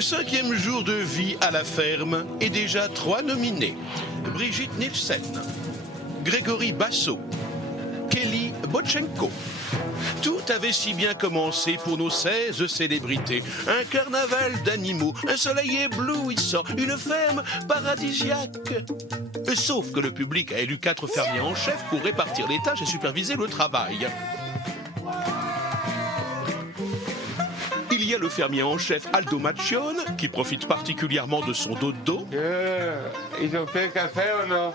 5e jour de vie à la ferme et déjà 3 nominés. Brigitte Nielsen, Grégory Basso, Kelly Bochenko. Tout avait si bien commencé pour nos 16 célébrités. Un carnaval d'animaux, un soleil éblouissant, une ferme paradisiaque. Sauf que le public a élu 4 fermiers en chef pour répartir les tâches et superviser le travail. Il y a le fermier en chef Aldo Macchione, qui profite particulièrement de son dodo. Ils ont fait un café ou non?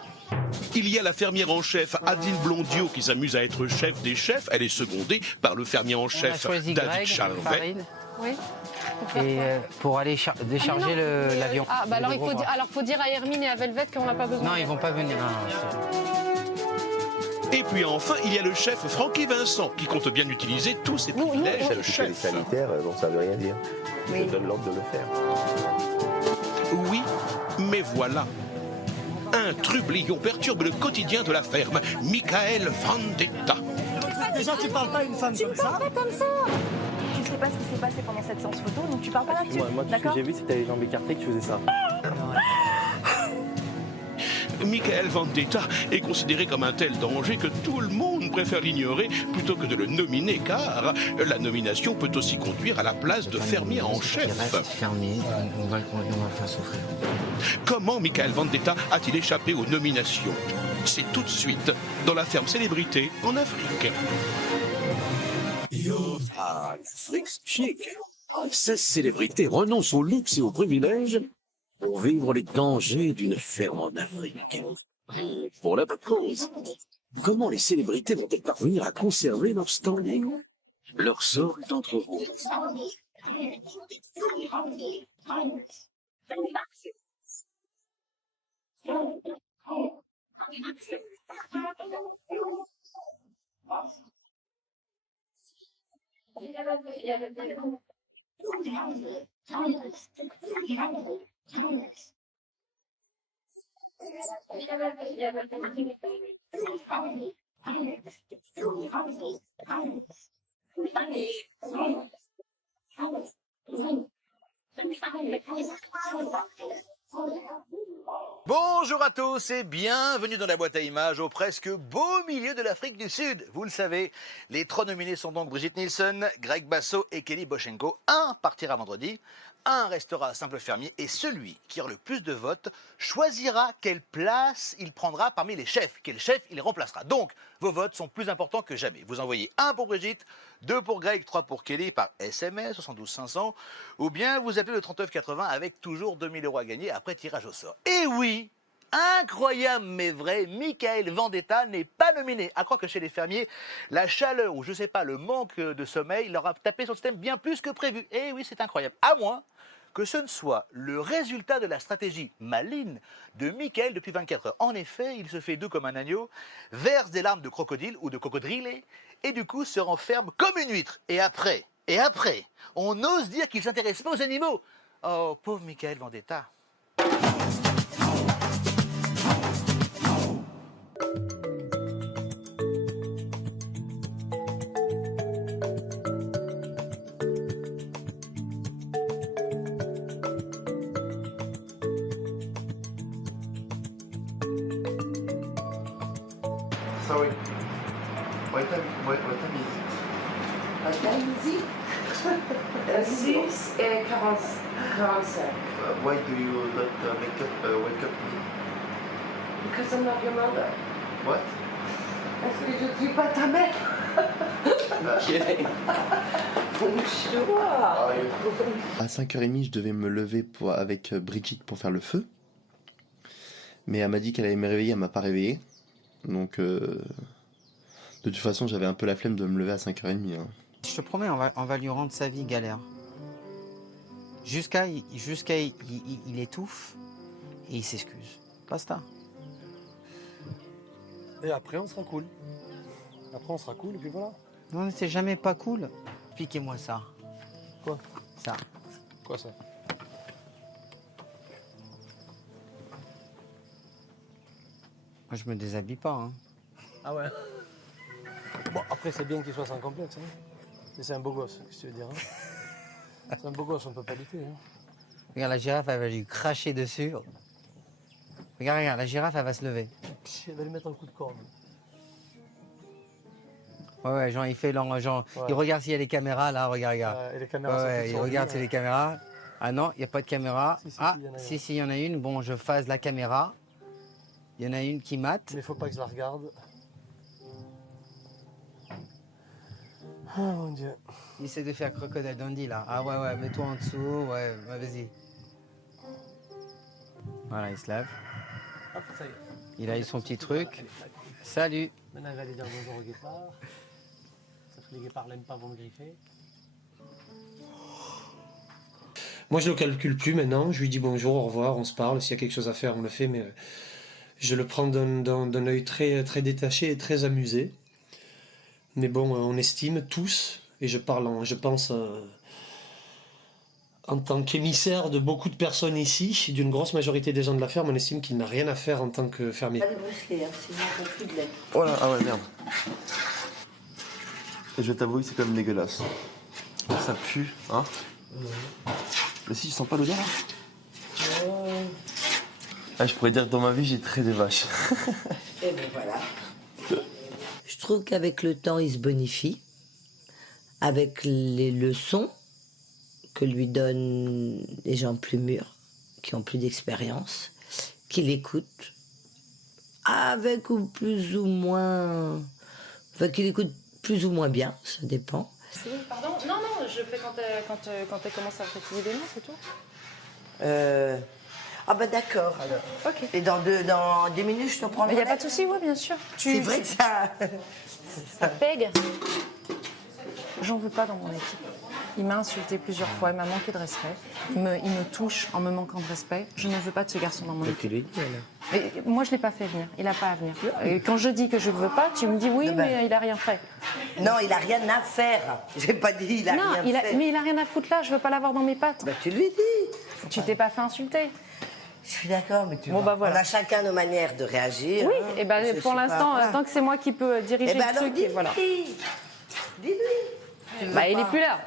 Il y a la fermière en chef Adine Blondiot qui s'amuse à être chef des chefs. Elle est secondée par le fermier en chef David Charvet. Oui. Et pour aller décharger l'avion. Ah, bah alors faut dire à Hermine et à Velvet qu'on n'a pas besoin. Non, ils vont pas venir. Et puis enfin, il y a le chef Francky Vincent qui compte bien utiliser tous ses privilèges de Les chef. sanitaires, bon, ça veut rien dire. Je donne l'ordre de le faire. Oui, mais voilà. Un trublion perturbe le quotidien de la ferme, Michael Vendetta. Déjà, tu parles pas à une femme comme ça. Pas comme ça. Tu sais pas ce qui s'est passé pendant cette séance photo, donc tu parles pas là-dessus. Moi, tout ce que j'ai vu, c'était les jambes écartées que tu faisais ça. Michael Vendetta est considéré comme un tel danger que tout le monde préfère l'ignorer plutôt que de le nominer, car la nomination peut aussi conduire à la place de fermier en chef. Fermier, on va le faire souffrir. Comment Michael Vendetta a-t-il échappé aux nominations? C'est tout de suite dans la ferme célébrité en Afrique. Ah, Netflix chic. 16 célébrités renoncent au luxe et aux privilèges pour vivre les dangers d'une ferme en Afrique. Pour la bonne cause. Comment les célébrités vont-elles parvenir à conserver leur standing? Leur sort est entre vous. Bonjour à tous et bienvenue dans la boîte à images au presque beau milieu de l'Afrique du Sud. Vous le savez, les 3 nominés sont donc Brigitte Nielsen, Greg Basso et Kelly Bochenko. Un partira vendredi, un restera simple fermier et celui qui aura le plus de votes choisira quelle place il prendra parmi les chefs. Quel chef il remplacera. Donc, vos votes sont plus importants que jamais. Vous envoyez 1 pour Brigitte, 2 pour Greg, 3 pour Kelly par SMS, 72 500, ou bien vous appelez le 3980 avec toujours 2000 € à gagner après tirage au sort. Et oui, incroyable mais vrai, Michael Vendetta n'est pas nominé. À croire que chez les fermiers, la chaleur ou je sais pas, le manque de sommeil leur a tapé sur le système bien plus que prévu. Et oui, c'est incroyable. À moins que ce ne soit le résultat de la stratégie maligne de Michael depuis 24 heures. En effet, il se fait doux comme un agneau, verse des larmes de crocodile ou de cocodrille, et du coup se renferme comme une huître. Et après, on ose dire qu'il ne s'intéresse pas aux animaux. Oh, pauvre Michael Vendetta. Sorry. What time is it? 6:45. Why do you not wake up me? Because I'm not your mother. What? Parce que je ne suis pas ta mère. Bonjour. À 5h30, je devais me lever avec Brigitte pour faire le feu. Mais elle m'a dit qu'elle allait me réveiller, elle m'a pas réveillé. Donc, de toute façon, j'avais un peu la flemme de me lever à 5h30. Hein. Je te promets, on va lui rendre sa vie galère. Jusqu'à il étouffe et il s'excuse. Basta. Et après, on sera cool. Après, on sera cool, et puis voilà. Non, c'est jamais pas cool. Expliquez-moi ça. Quoi? Ça. Quoi, ça? Moi, je me déshabille pas. Hein. Ah ouais? Bon, après, c'est bien qu'il soit sans complexe. Hein. Et c'est un beau gosse, qu'est-ce que tu veux dire? Hein. C'est un beau gosse, on peut pas lutter. Hein. Regarde, la girafe, elle va lui cracher dessus. Regarde, regarde, la girafe, elle va se lever. Elle va lui mettre un coup de corne. Ouais, ouais, genre, il fait genre, il regarde s'il y a les caméras, là, regarde, regarde. Et les caméras sont Ouais, toutes il sur lui, regarde s'il y a les caméras. Ah non, il n'y a pas de caméra. Si, si, Ah, si, il y en a si, une. si, il y en a une. Bon, je phase la caméra. Il y en a une qui mate. Mais il faut pas que je la regarde. Oh mon Dieu. Il essaie de faire Crocodile Dundee, là. Ah ouais, ouais, mets-toi en dessous. Ouais, vas-y. Voilà, il se lève. Hop, ça y est. Il a eu son petit truc. Salut. Maintenant, il va aller dire bonjour au guépard. Sauf que les guépards l'aiment pas, vont me griffer. Moi, je le calcule plus maintenant. Je lui dis bonjour, au revoir, on se parle. S'il y a quelque chose à faire, on le fait. Mais je le prends d'un œil très, très détaché et très amusé. Mais bon, on estime tous, et je pense en tant qu'émissaire de beaucoup de personnes ici, d'une grosse majorité des gens de la ferme, on estime qu'il n'a rien à faire en tant que fermier. Pas les brusquer, hein, sinon on fait plus de lait. Oh là, ah ouais, merde. Et je t'avoue que c'est quand même dégueulasse. Ça pue, hein. Mais si, tu sens pas l'odeur là Ah, je pourrais dire que dans ma vie, j'ai traité des vaches. Et ben voilà. Je trouve qu'avec le temps, il se bonifie. Avec les leçons que lui donnent les gens plus mûrs, qui ont plus d'expérience, qu'il écoute, avec ou plus ou moins... Enfin, qu'il écoute plus ou moins bien, ça dépend. Pardon? Non, non, je fais quand elle commence à fatiguer les mains, c'est tout. Ah bah d'accord, alors. Ok. Et dans 10 minutes, je te prends le Il n'y a relais. pas de souci, oui, bien sûr. C'est vrai que ça... Ça pègue. J'en veux pas dans mon équipe. Il m'a insulté plusieurs fois, il m'a manqué de respect. Il me touche en me manquant de respect. Je ne veux pas de ce garçon dans mon équipe. Tu lui dis, alors. Mais moi, je ne l'ai pas fait venir. Il n'a pas à venir. Et quand je dis que je ne le veux pas, tu me dis oui, Non, ben. mais il n'a rien fait. Non, il a rien à faire. J'ai pas dit il a non, rien fait. mais il n'a rien à foutre là. Je ne veux pas l'avoir dans mes pattes. Bah, tu lui dis. Tu t'es pas fait insulter. Je suis d'accord, mais tu Bon, vois, bah, voilà. on a chacun nos manières de réagir. Oui, hein. et ben Je pour suis l'instant, pas- tant que c'est moi qui peux diriger Eh ben le alors, truc, et voilà. dis-lui. Bah, il n'est plus là.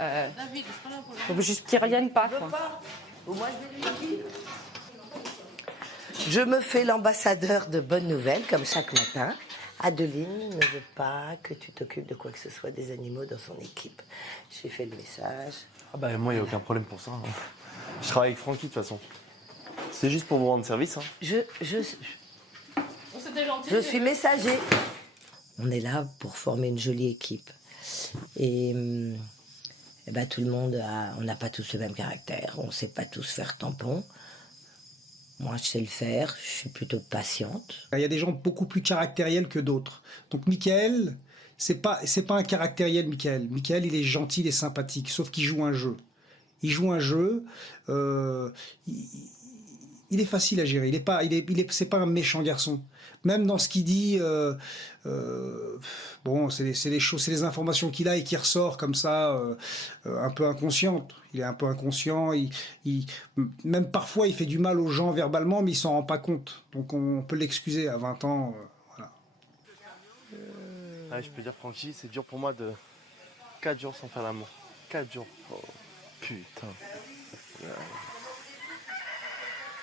Faut juste qu'il ne revienne pas, Tu veux quoi. pas. Ou moi, je vais lui dire. Je me fais l'ambassadeur de bonnes nouvelles, comme chaque matin. Adeline ne veut pas que tu t'occupes de quoi que ce soit des animaux dans son équipe. J'ai fait le message. Ah bah moi, il n'y a aucun problème pour ça. Hein. Je travaille avec Francky de toute façon. C'est juste pour vous rendre service. Hein. Je suis messager. On est là pour former une jolie équipe. Et ben, tout le monde on n'a pas tous le même caractère. On ne sait pas tous faire tampon. Moi, je sais le faire. Je suis plutôt patiente. Il y a des gens beaucoup plus caractériels que d'autres. Donc Michael, c'est pas un caractériel, Michael. Michael, il est gentil, il est sympathique, sauf qu'il joue un jeu. Il joue un jeu. Il est facile à gérer. C'est pas un méchant garçon. Même dans ce qu'il dit, bon, c'est les choses, c'est les informations qu'il a et qui ressort comme ça, un peu inconsciente. Il est un peu inconscient. Même parfois, il fait du mal aux gens verbalement, mais il s'en rend pas compte. Donc, on peut l'excuser à 20 ans. Voilà. Ah, je peux dire, Francky, c'est dur pour moi de 4 jours sans faire l'amour. 4 jours. Oh, putain.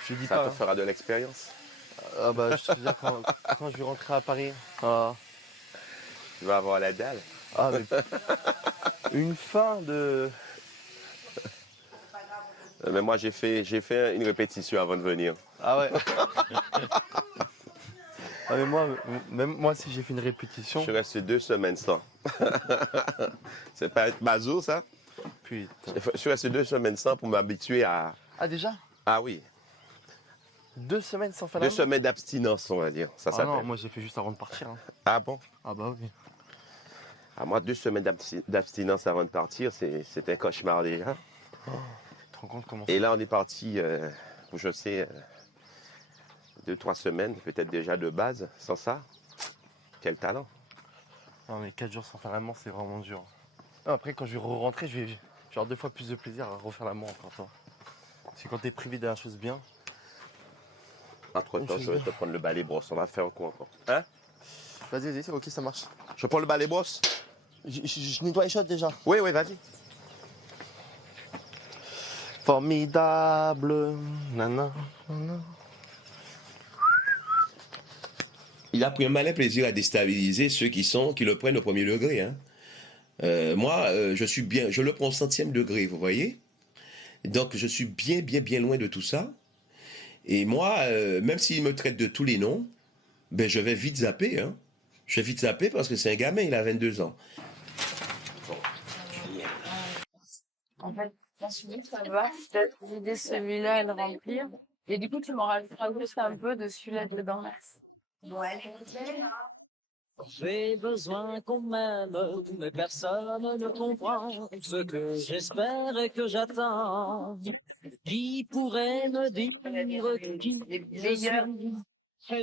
Je dis Ça pas. te fera de l'expérience. Ah bah, je te dis, quand je vais rentrer à Paris. Ah, Tu vas avoir la dalle. ah mais une fin de. Mais moi, j'ai fait une répétition avant de venir. Ah ouais. Ah mais moi, même moi, si j'ai fait une répétition. Je reste 2 semaines sans. C'est pas être maso, ça? Putain. Je suis resté 2 semaines sans pour m'habituer à... Ah déjà? Ah oui. 2 semaines sans faire 2 l'amour. semaines d'abstinence, on va dire. Ça Ah s'appelle. non, moi j'ai fait juste avant de partir. Hein. Ah bon? Ah bah oui. Ah, moi, 2 semaines d'abstinence avant de partir, c'était un cauchemar déjà. Oh, tu te rends compte comment... Et là, on est parti, je sais, 2-3 semaines, peut-être déjà de base, sans ça. Quel talent. Non mais 4 jours sans faire l'amour, c'est vraiment dur. Non, après, quand je vais rentrer, je vais avoir 2 fois plus de plaisir à refaire l'amour encore toi. Parce que quand t'es privé de la chose bien... Entre-temps, je vais te prendre le balai brosse. On va faire quoi encore? Hein? Vas-y, vas-y, ok, ça marche. Je prends le balai brosse? Je nettoie les shots déjà. Oui, oui, vas-y. Formidable. Nana, nana. Il a pris un malin plaisir à déstabiliser ceux qui le prennent au premier degré. Hein. Moi, je le prends au centième degré, vous voyez. Donc, je suis bien loin de tout ça. Et moi, même s'il me traite de tous les noms, ben, je vais vite zapper. Hein. Je vais vite zapper parce que c'est un gamin, il a 22 ans. En fait, ensuite, ça va. Peut-être vider celui-là et le remplir. Et du coup, tu m'en rajouteras juste un peu de celui-là dedans. Ouais. J'ai besoin qu'on m'aime, mais personne ne comprend ce que j'espère et que j'attends. Qui pourrait me dire qui je suis?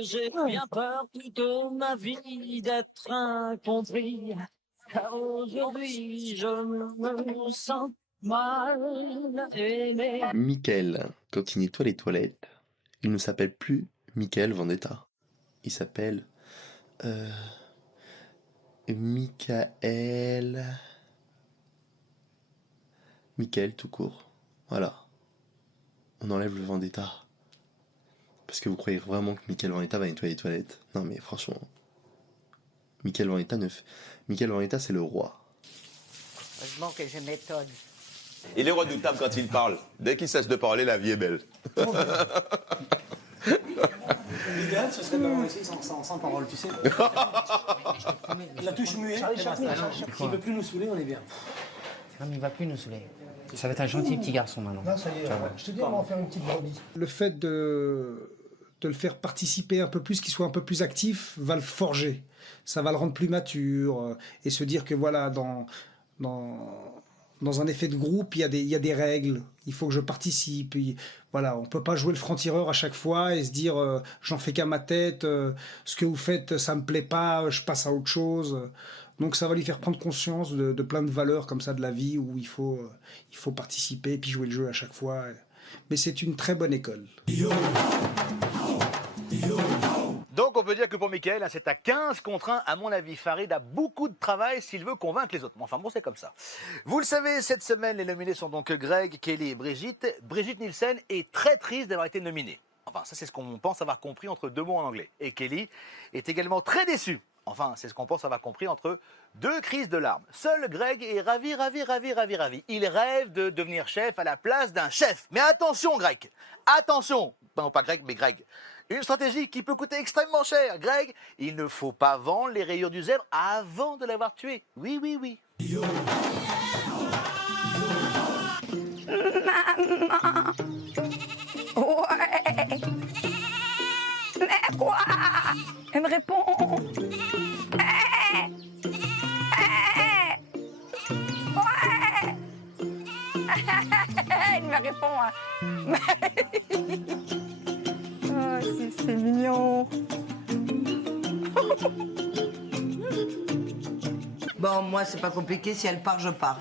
J'ai bien peur toute ma vie d'être incompris, car aujourd'hui je me sens mal aimé. Mickaël, quand il nettoie les toilettes, il ne s'appelle plus Mickaël Vendetta. Il s'appelle Mickaël tout court. Voilà. On enlève le Vendetta. Parce que vous croyez vraiment que Mickaël Vendetta va nettoyer les toilettes? Non mais franchement. Mickaël Vendetta c'est le roi. Heureusement que j'ai méthode. Il est redoutable quand il parle. Dès qu'il cesse de parler, la vie est belle. L'idéal, ce serait de l'avoir ici sans parole, tu sais. La touche muette, s'il ne peut plus nous saouler, on est bien. Non, mais il va plus nous saouler. Ça va être un gentil petit garçon maintenant. Non, ça y est, je te dis, on va en faire une petite brebis. Le fait de le faire participer un peu plus, qu'il soit un peu plus actif, va le forger. Ça va le rendre plus mature et se dire que voilà, dans un effet de groupe, il y a des règles. Il faut que je participe. Voilà, on peut pas jouer le franc-tireur à chaque fois et se dire j'en fais qu'à ma tête. Ce que vous faites, ça me plaît pas. Je passe à autre chose. Donc ça va lui faire prendre conscience de plein de valeurs comme ça de la vie où il faut participer et puis jouer le jeu à chaque fois. Mais c'est une très bonne école. Donc on peut dire que pour Mickaël, c'est à 15 contre 1. À mon avis, Farid a beaucoup de travail s'il veut convaincre les autres. Mais enfin bon, c'est comme ça. Vous le savez, cette semaine, les nominés sont donc Greg, Kelly et Brigitte. Brigitte Nielsen est très triste d'avoir été nominée. Enfin, ça c'est ce qu'on pense avoir compris entre deux mots en anglais. Et Kelly est également très déçu. Enfin, c'est ce qu'on pense avoir compris entre deux crises de larmes. Seul Greg est ravi. Il rêve de devenir chef à la place d'un chef. Mais attention, Greg. Attention. Non, pas Greg, mais Greg. Une stratégie qui peut coûter extrêmement cher. Greg, il ne faut pas vendre les rayures du zèbre avant de l'avoir tué. Oui. Maman. Ouais. Mais quoi? Elle me répond. Ouais. Il me répond. Oh, c'est mignon. Bon, moi, c'est pas compliqué. Si elle part, je pars.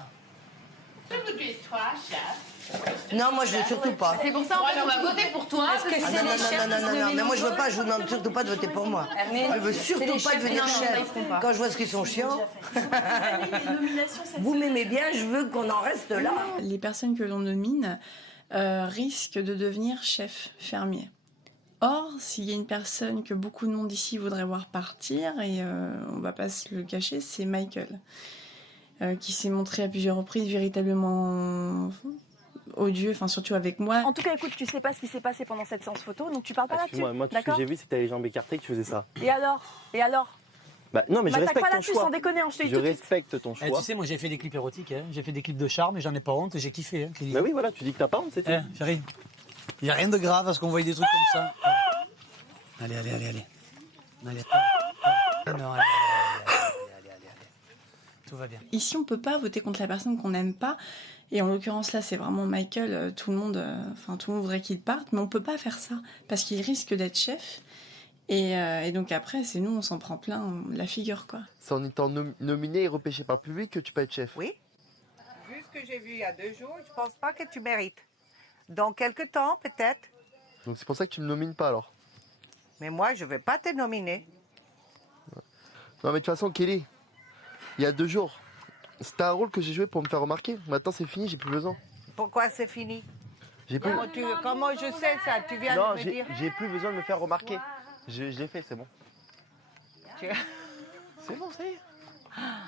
Je voudrais toi, chef. Non, moi, je veux surtout pas. C'est pour ça on va voter pour toi. Parce que c'est les chefs non, mais moi, je veux pas. Je vous demande surtout pas de voter pour moi. Je veux surtout pas devenir chef. Quand je vois ce qu'ils sont chiants. Vous m'aimez bien, je veux qu'on en reste là. Les personnes que l'on nomine risquent de devenir chef fermier. Or, s'il y a une personne que beaucoup de monde ici voudrait voir partir, et on va pas se le cacher, c'est Michael, qui s'est montré à plusieurs reprises véritablement odieux, enfin surtout avec moi. En tout cas, écoute, tu sais pas ce qui s'est passé pendant cette séance photo, donc tu parles pas là-dessus. Moi, tout ce que j'ai vu, c'est que t'avais les jambes écartées et que tu faisais ça. Et alors? Bah non, mais je respecte pas ton là-dessus, choix. sans déconner, je te dis Je tout de suite. respecte ton choix. Tu sais, moi j'ai fait des clips érotiques, hein. J'ai fait des clips de charme et j'en ai pas honte et j'ai kiffé. Hein, bah oui, voilà, tu dis que t'as pas honte, c'est tout. Chérie, il y a rien de grave à ce qu'on voit des trucs comme ça. Allez. Non, allez. Tout va bien. Ici, on peut pas voter contre la personne qu'on n'aime pas. Et en l'occurrence, là, c'est vraiment Michael. Tout le monde voudrait qu'il parte, mais on peut pas faire ça parce qu'il risque d'être chef. Et donc après, c'est nous, on s'en prend plein la figure, quoi. C'est en étant nominé et repêché par le public que tu peux être chef. Oui. Vu ce que j'ai vu il y a 2 jours, je pense pas que tu mérites. Dans quelques temps, peut-être. Donc c'est pour ça que tu me nomines pas alors. Mais moi, je vais pas te nominer. Non mais de toute façon, Kelly, il y a 2 jours, c'était un rôle que j'ai joué pour me faire remarquer. Maintenant c'est fini, j'ai plus besoin. Pourquoi c'est fini? J'ai plus... Comment je sais ça? Tu viens Non, de me dire. j'ai plus besoin de me faire remarquer. Je l'ai fait, c'est bon. Tu- C'est bon, ça y est.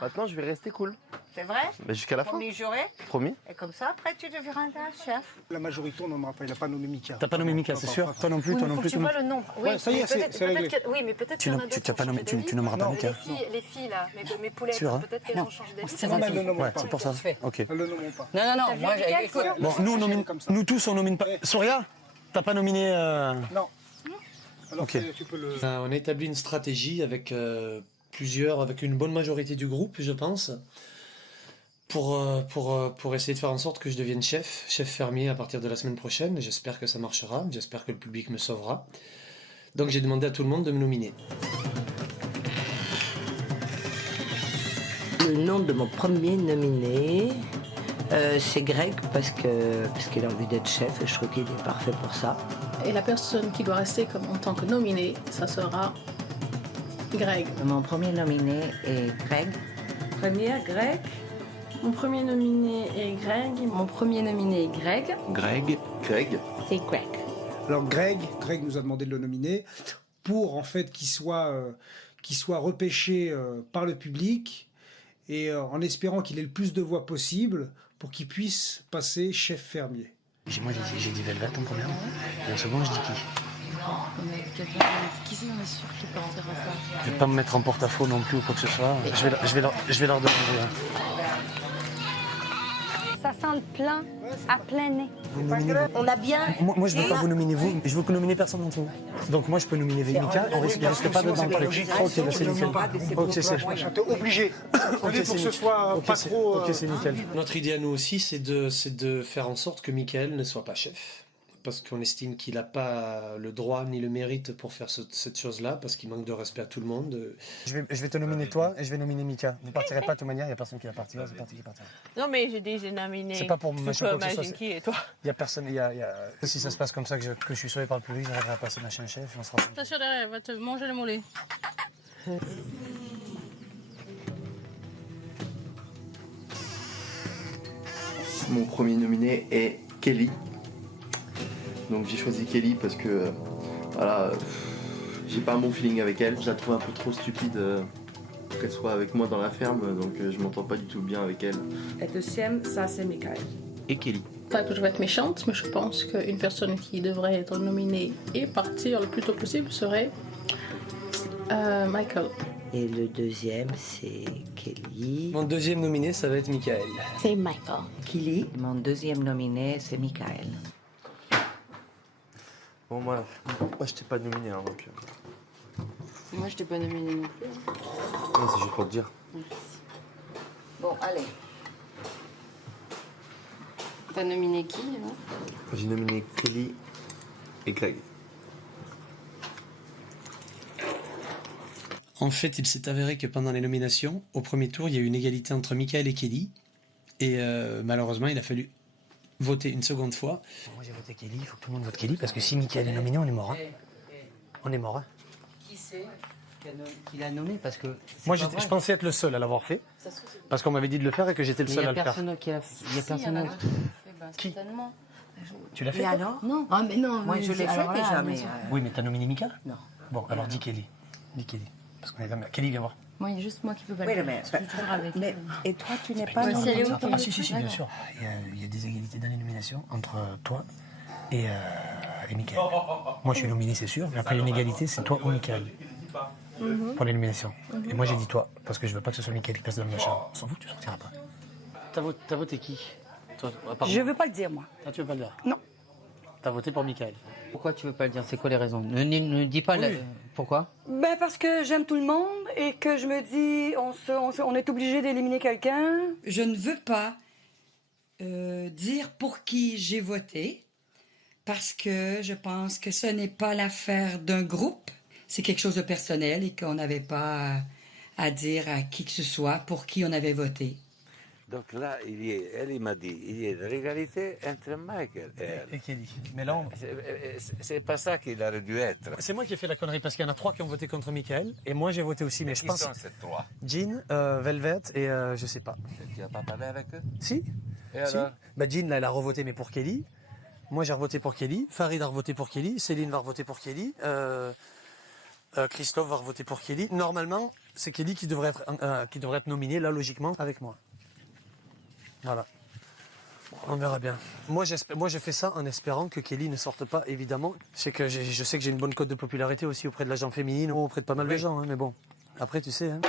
Maintenant, je vais rester cool. C'est vrai? Mais jusqu'à la fin. Promis juré? Promis. Et comme ça, après, tu deviendras un chef. La majorité, on nommera pas. Il n'a pas nommé Mika. T'as pas nommé Mika, c'est sûr? Toi non plus, Oui, toi il non faut plus. que tu tout le vois monde. le nom. Oui, Ouais, ça y est, mais c'est peut-être réglé. oui, mais peut-être Tu qu'il y en a nom- d'autres tu qui ont pas nommé- changé tu nommeras pas d'avis. Mika. Les filles là, mes poulettes, Sûr, hein? peut-être qu'elles ont changé d'avis. Non, mais elles ne le nomment Ouais, pas. c'est pour ça. Ok. Elles ne le nomment pas. Non, non, non, moi, écoute. Bon, nous, on nomine, nous tous, on nomine pas. Soria, t'as pas nominé. Non. Alors, Ok. tu peux le. On a établi une stratégie avec avec une bonne majorité du groupe, je pense, pour essayer de faire en sorte que je devienne chef fermier à partir de la semaine prochaine. J'espère que ça marchera, j'espère que le public me sauvera. Donc j'ai demandé à tout le monde de me nominer. Le nom de mon premier nominé, c'est Greg, parce qu'il a envie d'être chef et je trouve qu'il est parfait pour ça. Et la personne qui doit rester en tant que nominée, ça sera Greg. Mon premier nominé est Greg. Première, Greg. Mon premier nominé est Greg. Mon premier nominé est Greg. Greg. C'est Greg. Alors Greg nous a demandé de le nominer pour en fait qu'il soit repêché par le public et en espérant qu'il ait le plus de voix possible pour qu'il puisse passer chef fermier. Moi, j'ai dit Velvet en première. Et en second, je dis qui? Qui c'est, on est sûr qu'il partira pas. Je vais pas me mettre en porte-à-faux non plus ou quoi que ce soit. Je vais leur demander. Hein. Ça sent le plein, à plein nez. Vous nominez vous. On a bien. Moi, je veux pas vous nominer vous. Je veux que nominer personne d'entre vous. Donc moi, je peux nominer Mika. On risque pas d'être dans le truc. Ok, bah, c'est nickel. Ok, c'est. T'es obligé. Pour que ce soit pas trop. Ok, c'est nickel. Notre idée à nous aussi, c'est de faire en sorte que Michael ne soit pas chef. Parce qu'on estime qu'il n'a pas le droit ni le mérite pour faire cette chose-là, parce qu'il manque de respect à tout le monde. Je vais te nominer toi et je vais nominer Mika. Vous partirez pas de toute manière, il n'y a personne qui va partir. C'est parti qui partira. Non, mais j'ai nominé. C'est pas pour machin quoi que ce soit. Majinki et toi. Il y a personne. Si ça se passe comme ça, que je suis sauvé par le public, j'arriverai à passer machin chef et on sera. Attention derrière, elle va te manger le mollet. Mon premier nominé est Kelly. Donc j'ai choisi Kelly parce que voilà, j'ai pas un bon feeling avec elle. Je la trouve un peu trop stupide pour qu'elle soit avec moi dans la ferme, donc je m'entends pas du tout bien avec elle. Et deuxième, ça c'est Michael. Et Kelly. Pas que je vais être méchante, mais je pense qu'une personne qui devrait être nominée et partir le plus tôt possible serait Michael. Et le deuxième, c'est Kelly. Mon deuxième nominé, ça va être Michael. C'est Michael. Kelly. Mon deuxième nominé, c'est Michael. Bon, moi je t'ai pas nominé, hein, donc. Moi, je t'ai pas nominé non plus. Ouais, c'est juste pour te dire. Bon, allez. T'as nominé qui hein? J'ai nominé Kelly et Greg. En fait, il s'est avéré que pendant les nominations, au premier tour, il y a eu une égalité entre Michael et Kelly. Et malheureusement, il a fallu voter une seconde fois. Moi j'ai voté Kelly, il faut que tout le monde vote Kelly parce que si Michael est nominé, on est mort. Hein. On est mort. Hein. Qui c'est qui l'a nommé parce que. Moi je pensais être le seul à l'avoir fait parce qu'on m'avait dit de le faire et que j'étais le seul à le faire. Il y a personne d'autre. Qui Certainement. Tu l'as fait Et alors? Non. Ah, mais non. Moi, je l'ai fait alors là, déjà, bien mais. sûr. Oui, mais t'as nominé Mika? Non. Bon, alors dis Kelly. Dis Kelly. Parce qu'on est jamais. Kelly, viens voir. Moi, il y a juste moi qui peux pas Oui, le mais- faire. Je suis toujours avec. Mais, et toi, tu n'es pas Ouais, nominé. c'est Léo qui Ah, si, bien sûr. Il y a des égalités dans les nominations entre toi et Mickaël. Moi, je suis nominé, c'est sûr, mais après, il y a une égalité, c'est toi ou Mickaël pour les nominations. Et moi, j'ai dit toi, parce que je veux pas que ce soit Mickaël qui passe dans le machin. On s'en fout, tu sortiras pas. T'as voté qui toi, Je veux pas le dire, moi. Ah, tu veux pas le dire? Non. T'as voté pour Mickaël. Pourquoi tu veux pas le dire? C'est quoi les raisons? Ne dis pas pourquoi. Ben parce que j'aime tout le monde et que je me dis on est obligé d'éliminer quelqu'un. Je ne veux pas dire pour qui j'ai voté parce que je pense que ce n'est pas l'affaire d'un groupe. C'est quelque chose de personnel et qu'on n'avait pas à dire à qui que ce soit pour qui on avait voté. Donc là, elle m'a dit, il y a une régalité entre Michael et Kelly. Mais là, c'est pas ça qu'il aurait dû être. c'est moi qui ai fait la connerie parce qu'il y en a 3 qui ont voté contre Mickaël et moi j'ai voté aussi. Mais je Qui pense. sont ces 3? Jean, Velvet et je sais pas. Tu n'as pas parlé avec eux? Si. Et Si. alors? Bah Jean, là, elle a revoté mais pour Kelly. Moi, j'ai voté pour Kelly. Farid a voté pour Kelly. Céline va voter pour Kelly. Christophe va voter pour Kelly. Normalement, c'est Kelly qui devrait être nominé, là, logiquement, avec moi. Voilà. On verra bien. Moi, je fais ça en espérant que Kelly ne sorte pas, évidemment. Je sais que j'ai une bonne cote de popularité aussi auprès de la gente féminine, ou auprès de pas mal de gens, hein, mais bon. Après, tu sais... Hein.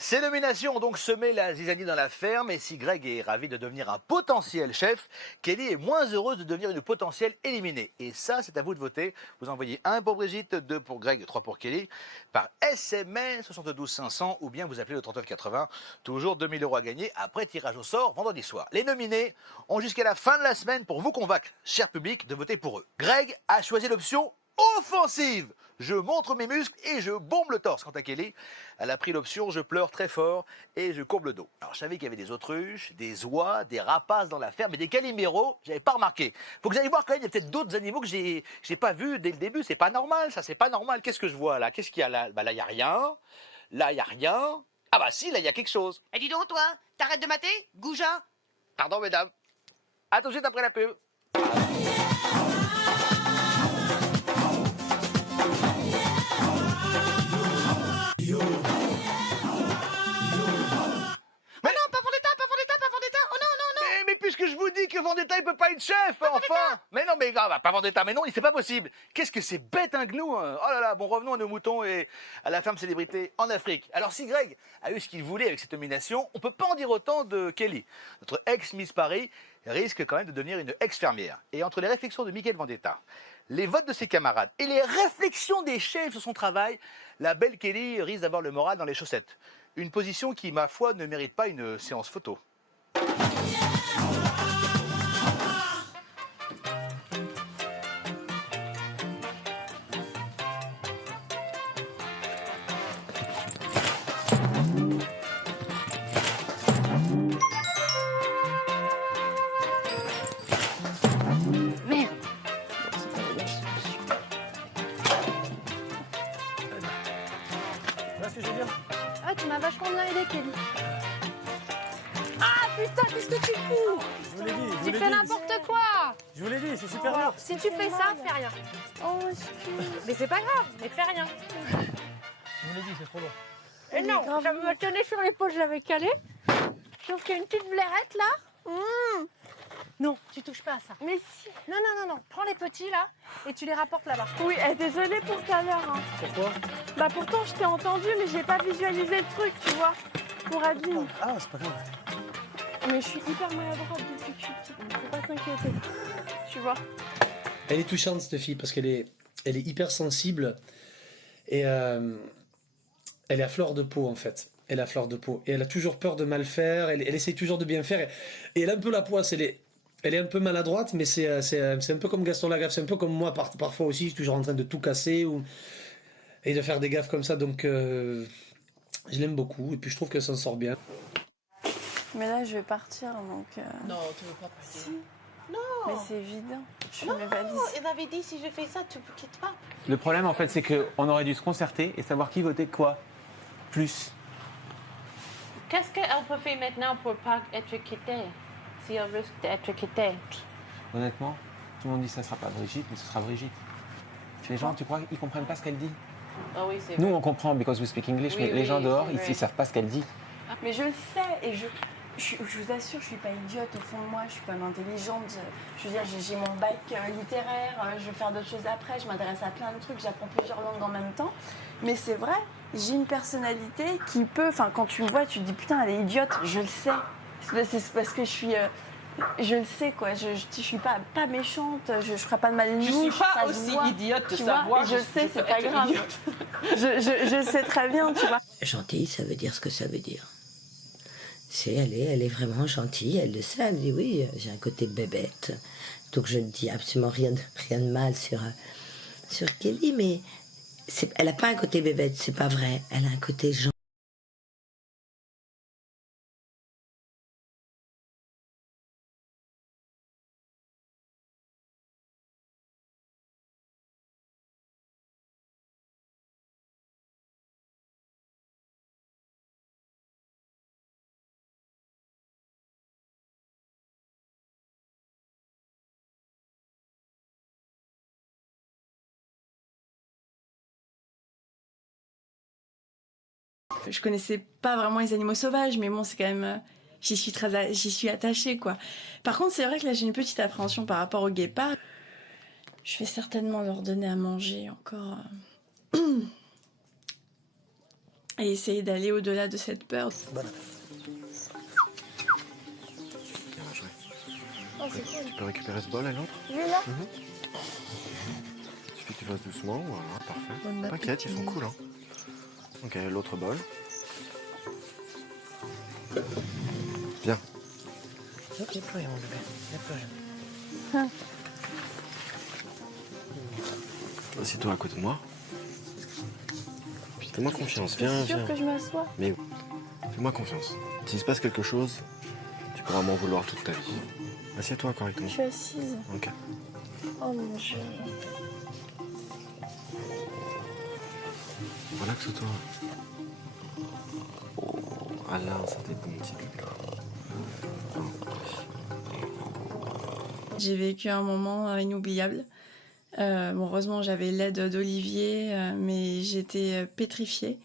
Ces nominations ont donc semé la zizanie dans la ferme, et si Greg est ravi de devenir un potentiel chef, Kelly est moins heureuse de devenir une potentielle éliminée. Et ça, c'est à vous de voter. Vous envoyez 1 pour Brigitte, 2 pour Greg, 3 pour Kelly, par SMS 72 500, ou bien vous appelez le 39 80. Toujours 2000 € à gagner après tirage au sort vendredi soir. Les nominés ont jusqu'à la fin de la semaine pour vous convaincre, cher public, de voter pour eux. Greg a choisi l'option offensive. Je montre mes muscles et je bombe le torse. Quant à Kelly, elle a pris l'option je pleure très fort et je courbe le dos. Alors je savais qu'il y avait des autruches, des oies, des rapaces dans la ferme, mais des caliméros, j'avais pas remarqué. Faut que j'aille voir quand même, il y a peut-être d'autres animaux que j'ai pas vus dès le début. C'est pas normal, ça, c'est pas normal. Qu'est-ce que je vois là? Qu'est-ce qu'il y a là? Bah là, il y a rien. Là, il y a rien. Ah bah si, là, il y a quelque chose. Et dis donc, toi, t'arrêtes de mater, goujat? Pardon, mesdames. À tout de suite après la pub. Mais puisque je vous dis que Vendetta, il peut pas être chef, enfin. Mais non, mais pas Vendetta, mais non, c'est pas possible. Qu'est-ce que c'est bête un gnou, hein. Oh là là, bon, revenons à nos moutons et à la ferme célébrité en Afrique. Alors si Greg a eu ce qu'il voulait avec cette nomination, on peut pas en dire autant de Kelly. Notre ex-Miss Paris risque quand même de devenir une ex-fermière. Et entre les réflexions de Mickaël Vendetta, les votes de ses camarades et les réflexions des chefs sur son travail, la belle Kelly risque d'avoir le moral dans les chaussettes. Une position qui, ma foi, ne mérite pas une séance photo. Merde. Tu vois ce que je veux dire? Ah, tu m'as vachement bien aidé, Kelly. Ah putain, qu'est-ce que tu fous? Je vous l'ai dit. Tu fais n'importe quoi. Je vous l'ai dit, c'est super dur. Si tu fais ça, fais rien. Oh, excuse. Mais c'est pas grave, mais fais rien. Je vous l'ai dit, c'est trop lourd. Et non, ça me tenait sur l'épaule, je l'avais calé. Sauf qu'il y a une petite blairette là. Non, tu touches pas à ça. Mais si. Non, non, non, non. Prends les petits là et tu les rapportes là-bas. Oui, désolée pour tout à l'heure. Hein. Pourquoi? Bah pourtant je t'ai entendu, mais j'ai pas visualisé le truc, tu vois, pour Adeline. Ah, c'est pas grave. Mais je suis hyper maladroite depuis que je suis petite, donc faut pas s'inquiéter. Tu vois. Elle est touchante, cette fille, parce qu'elle est hyper sensible et elle est à fleur de peau, en fait. Elle est à fleur de peau. Et elle a toujours peur de mal faire, elle essaye toujours de bien faire. Et elle a un peu la poisse, elle est un peu maladroite, mais c'est un peu comme Gaston Lagaffe, c'est un peu comme moi parfois aussi, je suis toujours en train de tout casser et de faire des gaffes comme ça, donc je l'aime beaucoup, et puis je trouve qu'elle s'en sort bien. Mais là je vais partir, donc... Non, tu veux pas partir. Si. Non. Mais c'est vide. Je fais Non, mes valises. il avait dit si je fais ça, tu ne quittes pas. Le problème, en fait, c'est qu'on aurait dû se concerter et savoir qui votait quoi. Plus. Qu'est-ce qu'elle peut faire maintenant pour pas être quittée? Si elle risque d'être quittée. Honnêtement, tout le monde dit que ça sera pas Brigitte, mais ce sera Brigitte. Les gens, tu crois qu'ils comprennent pas ce qu'elle dit? Ah oui, c'est Nous, vrai. on comprend because we speak English, Oui, mais les oui, gens dehors, c'est vrai. ils savent pas ce qu'elle dit. Mais je le sais, et je vous assure, je suis pas idiote au fond de moi, je suis quand même intelligente. Je veux dire, j'ai mon bac littéraire, je vais faire d'autres choses après, je m'intéresse à plein de trucs, j'apprends plusieurs langues en même temps. Mais c'est vrai, j'ai une personnalité qui peut... Enfin, quand tu me vois, tu te dis, putain, elle est idiote, je le sais. C'est parce que je suis... je le sais, quoi. Je suis pas méchante, je ferai pas de mal à Je nous. suis pas aussi idiote de tu vois, savoir. et je sais, c'est pas grave. Je sais très bien, tu vois. Gentille, ça veut dire ce que ça veut dire. Elle est vraiment gentille, elle le sait, elle dit oui, j'ai un côté bébête. Donc je ne dis absolument rien de mal sur Kelly, mais elle n'a pas un côté bébête, c'est pas vrai. Elle a un côté gentil. Je connaissais pas vraiment les animaux sauvages, mais bon, c'est quand même... j'y suis attachée, quoi. Par contre, c'est vrai que là, j'ai une petite appréhension par rapport aux guépards. Je vais certainement leur donner à manger encore. Et essayer d'aller au-delà de cette peur. Tu peux récupérer ce bol à l'autre? Lui-là? Il suffit que tu fasses doucement, voilà, parfait. Bon T'inquiète, ils sont cool, hein. Ok, l'autre bol. Bien. Ok, plus rien, mon bébé. Il n'y a plus rien. Assieds-toi à côté de moi. Puis fais-moi confiance, viens, T'es sûr viens. que je m'assois? Mais fais-moi confiance. S'il se passe quelque chose, tu pourras m'en vouloir toute ta vie. Assieds-toi correctement. Je suis assise. Ok. Oh mon Dieu. Relaxe-toi. Oh, Alain, ça t'est bon, petit bébé. J'ai vécu un moment inoubliable. Bon, heureusement, j'avais l'aide d'Olivier, mais j'étais pétrifiée.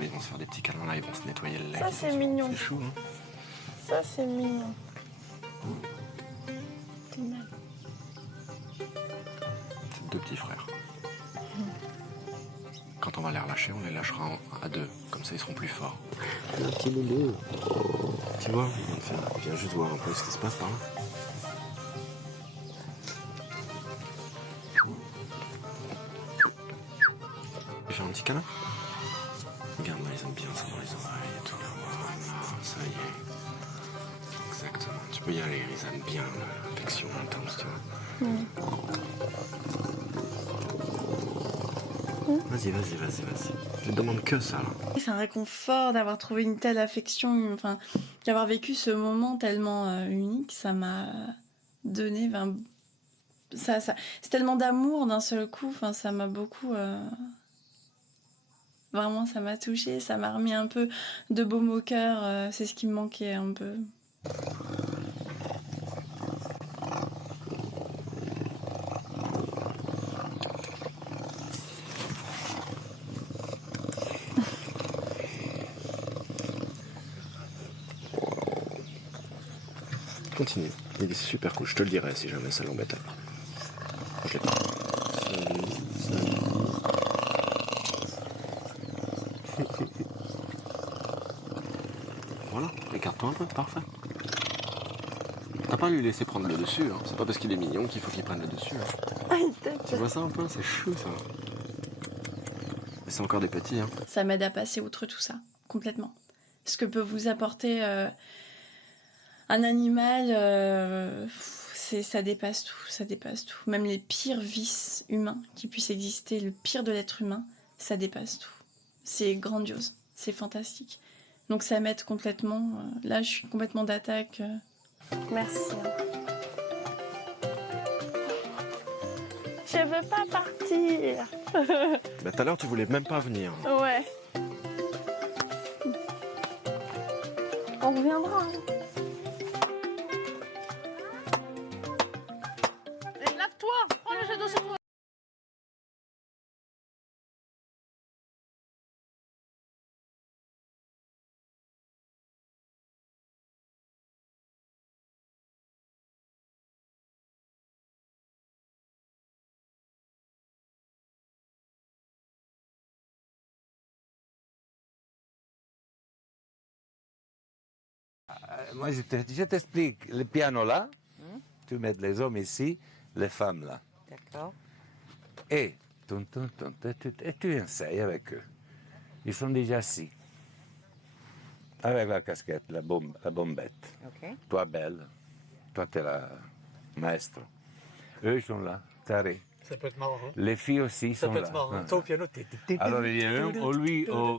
Ils vont se faire des petits câlins là, ils vont se nettoyer le lait. Ça, c'est mignon. C'est chou, hein. Ça, c'est mignon. T'es mal. C'est deux petits frères. Quand on va les relâcher, on les lâchera à deux. Comme ça, ils seront plus forts. Un petit loulou. Tu vois, viens juste voir un peu ce qui se passe par là. Tu veux faire un petit câlin? Regarde, là, ils aiment bien ça dans les oreilles et tout. Là, voilà, ça y est. Exactement. Tu peux y aller, ils aiment bien l'affection intense, tu vois. Vas-y. Je te demande que ça, là. C'est un réconfort d'avoir trouvé une telle affection, enfin, d'avoir vécu ce moment tellement unique. Ça m'a donné... c'est tellement d'amour d'un seul coup. Enfin, ça m'a beaucoup... Vraiment, ça m'a touchée. Ça m'a remis un peu de baume au cœur. C'est ce qui me manquait un peu. Continue. Il est super cool. Je te le dirai si jamais ça l'embête. Ok. Salut. Voilà, écarte-toi un peu, parfait. T'as pas à lui laisser prendre le dessus, hein. C'est pas parce qu'il est mignon qu'il faut qu'il prenne le dessus. Hein. Tu vois ça un peu? C'est chou ça. Mais c'est encore des petits, hein. Ça m'aide à passer outre tout ça, complètement. Ce que peut vous apporter un animal, ça dépasse tout, ça dépasse tout. Même les pires vices humains qui puissent exister, le pire de l'être humain, ça dépasse tout. C'est grandiose, c'est fantastique. Donc ça m'aide complètement. Là, je suis complètement d'attaque. Merci. Je veux pas partir. Bah, tout à l'heure, tu voulais même pas venir. Ouais. On reviendra. Hein. Et lave-toi. Prends le jet d'eau sur toi. Moi, je t'explique. Le piano là, tu mets les hommes ici, les femmes là. D'accord. Et tu essayes avec eux. Ils sont déjà assis. Avec la casquette, la bombette. Ok. Toi, belle. Toi, t'es la maestre. Eux, ils sont là, tarés. Ça peut être marrant. Hein? Les filles aussi Ça sont peut là. être marrant. Ah. Toi au piano, Alors, il y a un, lui, aïe.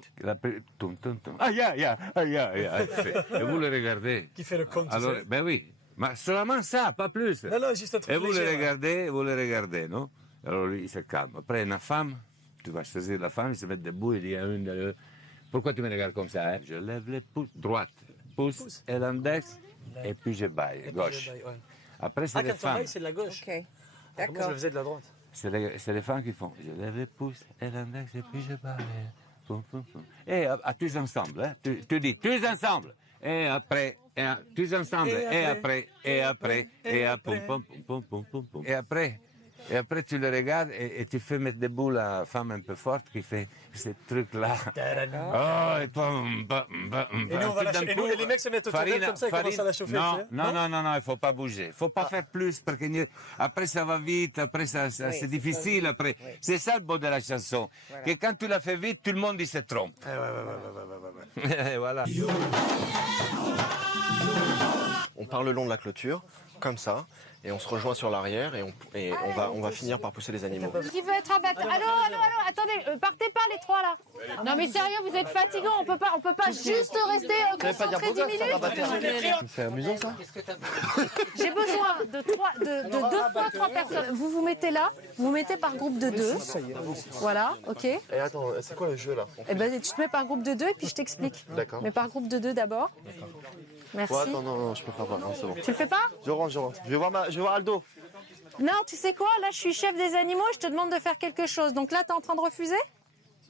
Et vous le regardez. Qui fait le compte. Alors, ben oui, mais seulement ça, pas plus. Non, juste un truc Et vous léger, le regardez, non? Alors lui, il se calme. Après, une femme, tu vas choisir la femme, il se met debout, il dit à une, pourquoi tu me regardes comme ça? Hein? Je lève les pouces, droite, pouce et l'index, et puis je baille, gauche. Après, c'est les quand on femmes. baille, c'est de la gauche. Ok. Moi, je le faisais de la droite. C'est les femmes qui font. Je lève les pouces et l'index et puis je parle. Poum, poum, poum. Et à tous ensemble, hein. Tu dis tous ensemble. Et après, tous ensemble. Et après, et après, poum, poum, poum, poum, poum. Et après, tu le regardes et tu fais mettre debout la femme un peu forte qui fait ces trucs-là. Oh, et pom, bam, bam, Et nous, on va la chauffer. Et les mecs se mettent autour d'elle comme ça et commencent à la chauffer. Non, tu sais. non, il ne faut pas bouger. Il ne faut pas faire plus parce que après ça va vite, après c'est difficile. Après. C'est ça le beau de la chanson. Que quand tu la fais vite, tout le monde il se trompe. Ouais. Voilà. On part le long de la clôture, comme ça, et on se rejoint sur l'arrière et on va finir par pousser les animaux. Qui veut être abattu? Allô, attendez, partez pas les trois là. Non mais sérieux, vous êtes fatigants, on peut pas juste rester concentrés 10 minutes. C'est amusant ça. J'ai besoin de 2 fois 3 personnes. Vous vous mettez là, vous mettez par groupe de 2. Voilà, ok. Et attends, c'est quoi le jeu là? Eh ben tu te mets par groupe de 2 et puis je t'explique. D'accord. Mais par groupe de 2 d'abord. Merci. Ouais, attends, non, je peux pas, non, c'est bon. Tu le fais pas? Je rentre. Je vais voir Aldo. Non, tu sais quoi? Là, je suis chef des animaux, je te demande de faire quelque chose. Donc là, tu es en train de refuser?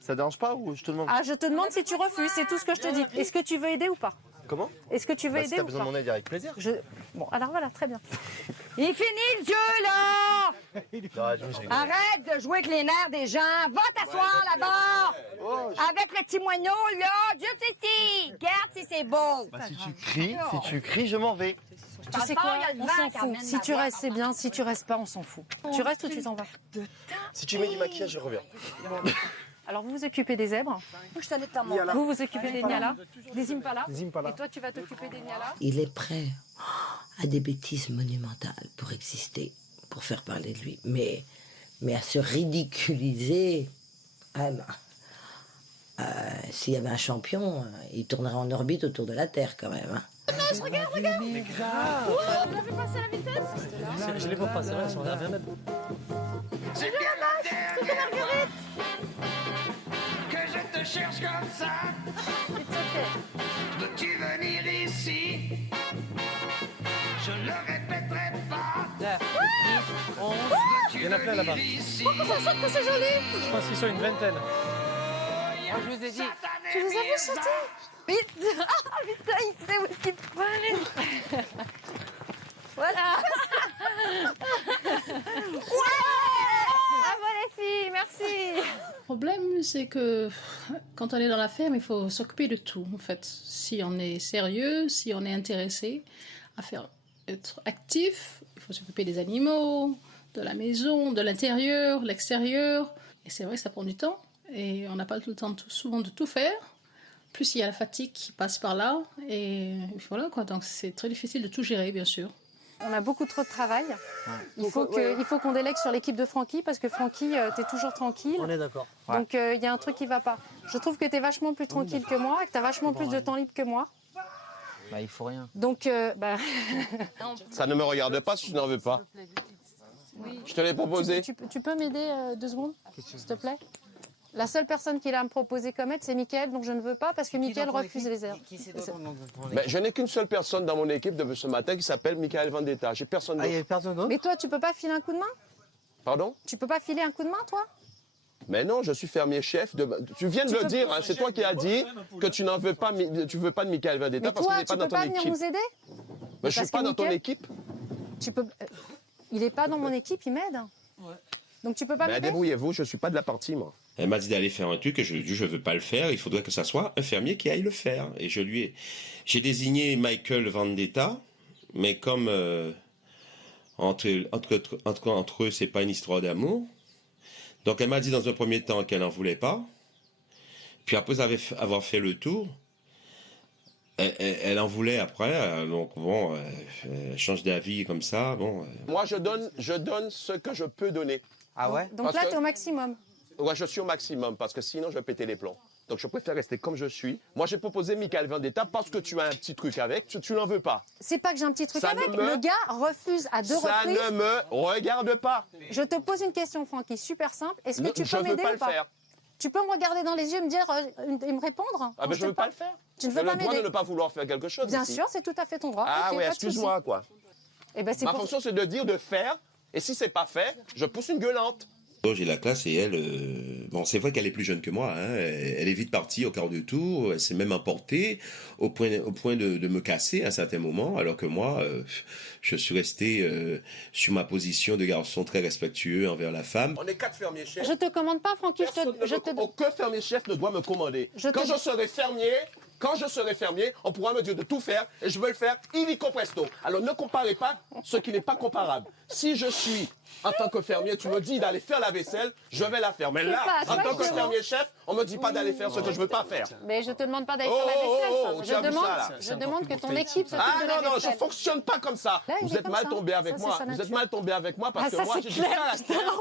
Ça te dérange pas ou je te demande? Ah, je te demande si tu refuses, c'est tout ce que je te dis. Est-ce que tu veux aider ou pas? Comment? Est-ce que tu veux aider Si t'as ou besoin pas? de mon aide, avec plaisir. Bon, alors voilà, très bien. Il est fini le jeu, là! Arrête de jouer avec les nerfs des gens. Va t'asseoir là-bas! Avec le petit moineau, là. Juste ici. Regarde si c'est beau. Si tu cries, je m'en vais. Tu sais quoi? On s'en fout. Si tu restes, c'est bien. Si tu restes pas, on s'en fout. Tu restes ou tu t'en vas? Si tu mets du maquillage, je reviens. Alors, vous vous occupez des zèbres. Vous vous occupez des nialas. Des impalas. Et toi, tu vas t'occuper des nialas. Il est prêt à des bêtises monumentales pour exister, pour faire parler de lui. Mais à se ridiculiser, s'il y avait un champion, il tournerait en orbite autour de la Terre quand même. Non, regarde. On a fait passer la vitesse. Je les vois pas, c'est vrai, elles sont à 20 mètres. C'est bien, Coucou Marguerite. Que je te cherche comme ça. Veux-tu venir ici? Je le répéterai pas. 9, 10, 11. Il y en a plein là-bas. Oh, ça saute que c'est joli. Je pense qu'ils sont une vingtaine. Moi, je vous ai dit. Tu les as vus sauter? Vite! Ah, putain, il sait où est-ce qu'il peut aller. Voilà. Bravo les filles, merci. Le problème, c'est que quand on est dans la ferme, il faut s'occuper de tout, en fait. Si on est sérieux, si on est intéressé à être actif, il faut s'occuper des animaux, de la maison, de l'intérieur, l'extérieur. Et c'est vrai que ça prend du temps. Et on n'a pas tout le temps souvent de tout faire. Plus il y a la fatigue qui passe par là. Et voilà quoi. Donc c'est très difficile de tout gérer, bien sûr. On a beaucoup trop de travail. Il faut qu'on délègue sur l'équipe de Francky parce que Francky, t'es toujours tranquille. On est d'accord. Donc il y a un truc qui va pas. Je trouve que t'es vachement plus tranquille que moi et que t'as vachement plus de temps libre que moi. Bah, il faut rien. Donc, Ça ne me regarde pas si je n'en veux pas. Je te l'ai proposé. Tu peux m'aider 2 secondes, s'il te plaît? La seule personne qui l'a à me proposer comme aide, c'est Mickaël, donc je ne veux pas parce que Mickaël refuse les airs. Mais je n'ai qu'une seule personne dans mon équipe de ce matin qui s'appelle Michael Vendetta. J'ai personne d'autre. Mais toi, tu peux pas filer un coup de main? Pardon? Tu peux pas filer un coup de main, toi? Mais non, je suis fermier-chef. Tu viens de le dire, hein, c'est toi qui as dit que tu n'en veux pas, tu veux pas de Michael Vendetta parce qu'il n'est pas dans ton équipe. Tu peux pas venir nous aider? Mais je suis pas dans ton équipe. Tu peux. Il est pas dans mon équipe, il m'aide. Donc tu peux pas m'aider? Mais débrouillez-vous, je suis pas de la partie, moi. Elle m'a dit d'aller faire un truc et je lui ai dit je veux pas le faire, il faudrait que ça soit un fermier qui aille le faire. Et j'ai désigné Michael Vendetta, mais comme entre eux c'est pas une histoire d'amour, donc elle m'a dit dans un premier temps qu'elle n'en voulait pas, puis après avoir fait le tour, elle en voulait après, donc bon, elle change d'avis comme ça, bon. Moi je donne ce que je peux donner. Ah ouais? Donc là, t'es au maximum. Ouais, je suis au maximum parce que sinon je vais péter les plombs. Donc je préfère rester comme je suis. Moi j'ai proposé Michael Vendetta parce que tu as un petit truc avec, tu n'en veux pas. C'est pas que j'ai un petit truc Ça avec, ne me- le gars refuse à 2 reprises. Ça ne me regarde pas. Je te pose une question, Francky, super simple. Est-ce que Non, tu je peux veux m'aider pas ou le pas? faire. Tu peux me regarder dans les yeux et me dire et me répondre? Ah ben je veux pas le faire. Tu ne J'ai veux pas le droit m'aider? de ne pas vouloir faire quelque chose. Bien ici. sûr, c'est tout à fait ton droit. Ah Ok, ouais, pas de souci. excuse-moi quoi. Eh ben, c'est Ma pour... fonction c'est de dire de faire et si c'est pas fait, je pousse une gueulante. J'ai la classe et elle, bon, c'est vrai qu'elle est plus jeune que moi, hein, elle est vite partie au quart de tour, elle s'est même emportée au point de me casser à un certain moment, alors que moi, je suis resté sur ma position de garçon très respectueux envers la femme. On est 4 fermiers chefs. Je te commande pas, Francky. Aucun fermier chef ne doit me commander. Quand je serai fermier, on pourra me dire de tout faire et je veux le faire illico presto. Alors ne comparez pas ce qui n'est pas comparable. Si je suis en tant que fermier, tu me dis d'aller faire la vaisselle, je vais la faire. Mais là, en tant que fermier chef, on me dit pas d'aller faire ce que je veux pas faire. Mais je te demande pas d'aller faire la vaisselle. Je demande que ton équipe s'occupe de la vaisselle. Non, je fonctionne pas comme ça. Là, Vous êtes mal tombé avec moi. Vous êtes mal tombé avec moi parce que moi, j'ai du caractère.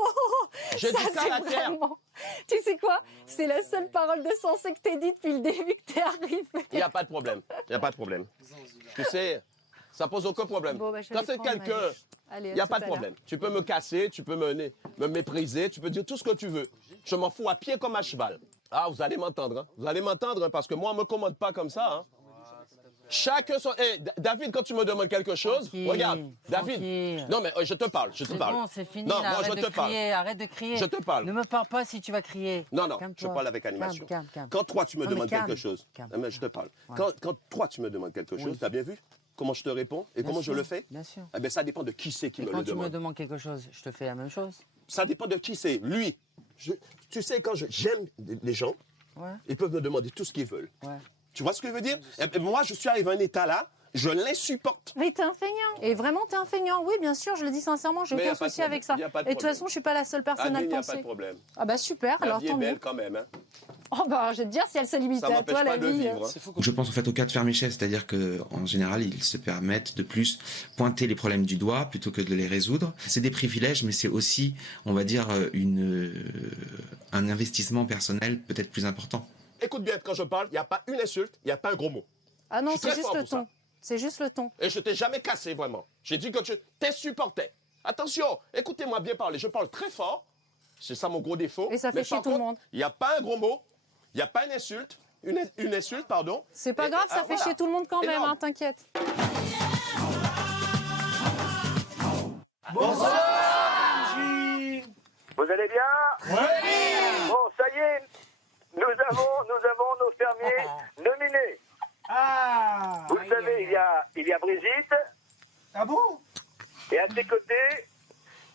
J'ai du caractère. Tu sais quoi? C'est la seule parole de sensé que t'aies dit depuis le début que t'es arrivé. Il n'y a pas de problème. Il n'y a pas de problème. Tu sais, ça pose aucun problème. Bon, bah, quand c'est quelqu'un, il n'y a pas de problème. Tu peux me casser, tu peux me mépriser, tu peux dire tout ce que tu veux. Je m'en fous à pied comme à cheval. Ah, vous allez m'entendre. Hein. Vous allez m'entendre hein, parce que moi, on ne me commande pas comme ça. Hein. Chacun son... Hey, David, quand tu me demandes quelque chose, regarde, David. Non, mais je te parle, C'est bon, c'est fini. Non, là, moi, je te parle. Arrête de crier. Je te parle. Ne me parle pas si tu vas crier. Non, je parle avec animation. Quand toi, tu me demandes quelque chose, mais je te parle. Ouais. Quand toi, tu me demandes quelque chose, tu as bien vu comment je te réponds et comment je le fais? Bien sûr. Eh bien, ça dépend de qui c'est qui me le demande. Quand tu me demandes quelque chose, je te fais la même chose. Ça dépend de qui c'est. Lui, tu sais, quand j'aime les gens, ils peuvent me demander tout ce qu'ils veulent. Ouais. Tu vois ce que je veux dire? Et moi, je suis arrivé à un état là, je l'insupporte. Mais t'es un feignant. Et vraiment, t'es un feignant. Oui, bien sûr, je le dis sincèrement, j'ai aucun souci avec ça. Et de toute façon, je suis pas la seule personne à le penser. Il n'y a pas de problème. Ah bah super, la alors vie tant est belle mieux. quand même. Hein. Oh bah, je vais te dire, si elle se limitait à toi, la vie... Je pense en fait au cas de fermier chef, c'est-à-dire qu'en général, ils se permettent de plus pointer les problèmes du doigt plutôt que de les résoudre. C'est des privilèges, mais c'est aussi, on va dire, un investissement personnel peut-être plus important. Écoute bien, quand je parle, il n'y a pas une insulte, il n'y a pas un gros mot. Ah non, c'est juste le ton. C'est juste le ton. Et je t'ai jamais cassé, vraiment. J'ai dit que tu t'insupportais. Attention, écoutez-moi bien parler. Je parle très fort. C'est ça mon gros défaut. Et ça fait chier tout le monde. Il n'y a pas un gros mot. Il n'y a pas une insulte. Une insulte, pardon. C'est pas grave, ça fait chier tout le monde quand même, hein, t'inquiète. Bonsoir. Vous allez bien? Oui. Bon, ça y est, nous avons nos fermiers nominés. Ah. Vous le savez, il y a Brigitte. Ah bon? Et à ses côtés,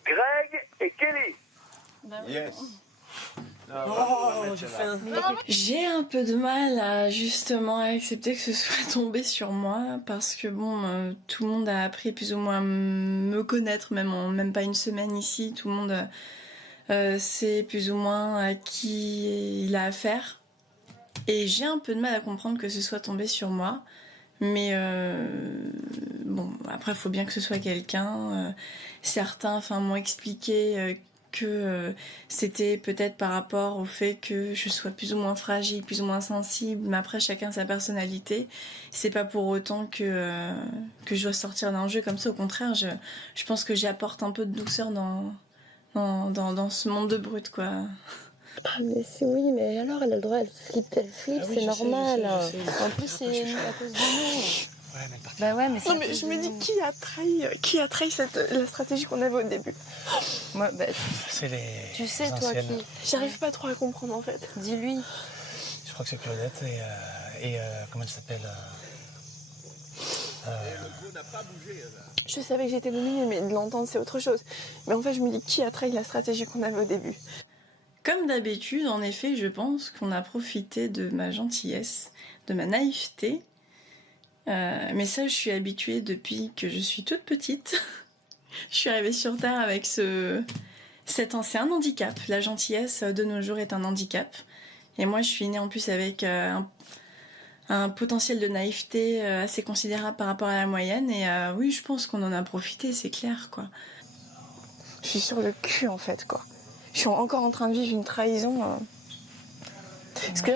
Greg et Kelly. Yes. J'ai un peu de mal à justement accepter que ce soit tombé sur moi parce que bon, tout le monde a appris plus ou moins à me connaître, même pas une semaine ici, tout le monde sait plus ou moins à qui il a affaire. Et j'ai un peu de mal à comprendre que ce soit tombé sur moi. Mais bon, après, il faut bien que ce soit quelqu'un. Certains m'ont expliqué que c'était peut-être par rapport au fait que je sois plus ou moins fragile, plus ou moins sensible. Mais après, chacun sa personnalité. C'est pas pour autant que je dois sortir d'un jeu comme ça. Au contraire, je pense que j'apporte un peu de douceur dans ce monde de brut, quoi. Ah mais oui, mais alors elle a le droit, elle flippe, c'est normal. En plus, c'est à cause de nous. Ouais, bah ouais, mais non, mais je me dis qui a trahi la stratégie qu'on avait au début. Moi, bah, c'est les. Tu sais, toi anciennes. qui. J'arrive pas trop à comprendre en fait. Dis-lui. Je crois que c'est Claudette et comment elle s'appelle Je savais que j'étais nominée, mais de l'entendre c'est autre chose. Mais en fait, je me dis qui a trahi la stratégie qu'on avait au début. Comme d'habitude, en effet, je pense qu'on a profité de ma gentillesse, de ma naïveté. Mais ça, je suis habituée depuis que je suis toute petite. Je suis arrivée sur Terre avec c'est un handicap. La gentillesse, de nos jours, est un handicap. Et moi, je suis née en plus avec un potentiel de naïveté assez considérable par rapport à la moyenne. Et oui, je pense qu'on en a profité, c'est clair, quoi. Je suis sur le cul, en fait, quoi. Je suis encore en train de vivre une trahison. Parce que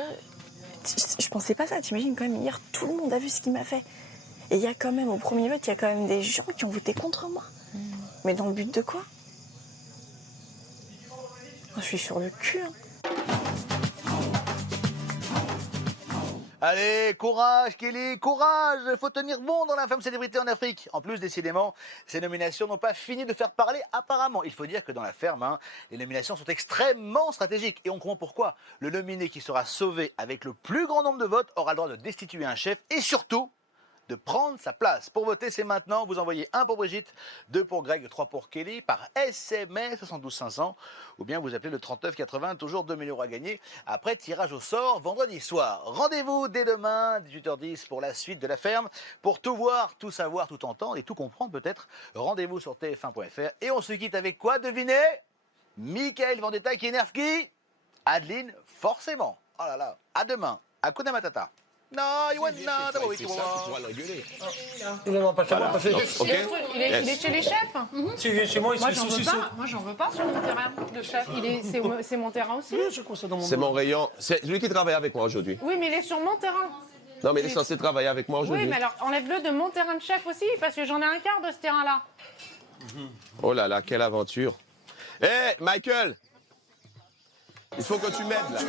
je pensais pas ça. T'imagines quand même, hier, tout le monde a vu ce qu'il m'a fait. Et il y a quand même, au premier vote, il y a quand même des gens qui ont voté contre moi. Mais dans le but de quoi? Je suis sur le cul. Hein. Allez, courage Kelly, courage. Il faut tenir bon dans la femme célébrité en Afrique. En plus, décidément, ces nominations n'ont pas fini de faire parler apparemment. Il faut dire que dans la ferme, les nominations sont extrêmement stratégiques. Et on comprend pourquoi. Le nominé qui sera sauvé avec le plus grand nombre de votes aura le droit de destituer un chef et surtout de prendre sa place. Pour voter, c'est maintenant. Vous envoyez 1 pour Brigitte, 2 pour Greg, 3 pour Kelly par SMS 72 500 ou bien vous appelez le 39 80, toujours 2 000 € à gagner après tirage au sort vendredi soir. Rendez-vous dès demain, 18h10 pour la suite de la ferme. Pour tout voir, tout savoir, tout entendre et tout comprendre peut-être, rendez-vous sur tf1.fr et on se quitte avec quoi, devinez? Michael Vendetta qui énerve qui? Adeline, forcément. Oh là là, à demain. Hakuna Matata. Non, Yoann, non, d'abord, oui, tu vois. Il ne pas chez moi parce que... Il est chez les chefs. Si, il est chez moi, il Moi, se j'en fait veux saucisson. pas. Moi, j'en veux pas sur mon terrain de chef. C'est mon terrain aussi. C'est mon rayon. C'est lui qui travaille avec moi aujourd'hui. Oui, mais il est sur mon terrain. Non, mais il est censé travailler avec moi aujourd'hui. Oui, mais alors enlève-le de mon terrain de chef aussi, parce que j'en ai un quart de ce terrain-là. Oh là là, quelle aventure. Hé, Michael! Il faut que tu m'aides là.